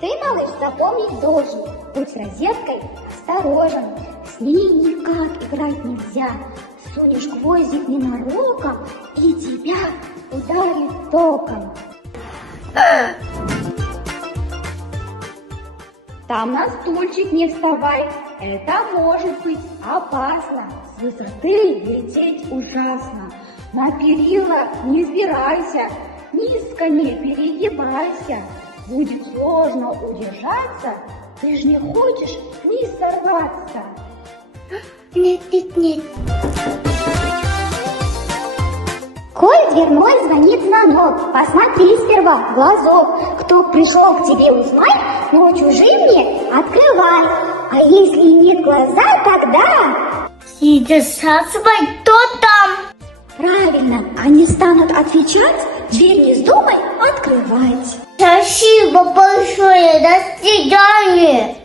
Ты, малыш, запомнить должен, будь с розеткой осторожен, с ней никак играть нельзя. Сунешь гвоздик ненароком, и тебя ударит током. Там на стульчик не вставай, это может быть опасно. С высоты лететь ужасно. На перила не взбирайся, низко не перегибайся. Будет сложно удержаться, ты ж не хочешь вниз сорваться. Нет. Коль дверной звонит звонок, посмотри сперва в глазок. Кто пришел к тебе узнай, но чужим не открывай. А если нет глаза, тогда... Сидя спрашивай, кто там? Правильно, они станут отвечать, дверь не вздумай открывать. Спасибо большое, до свидания.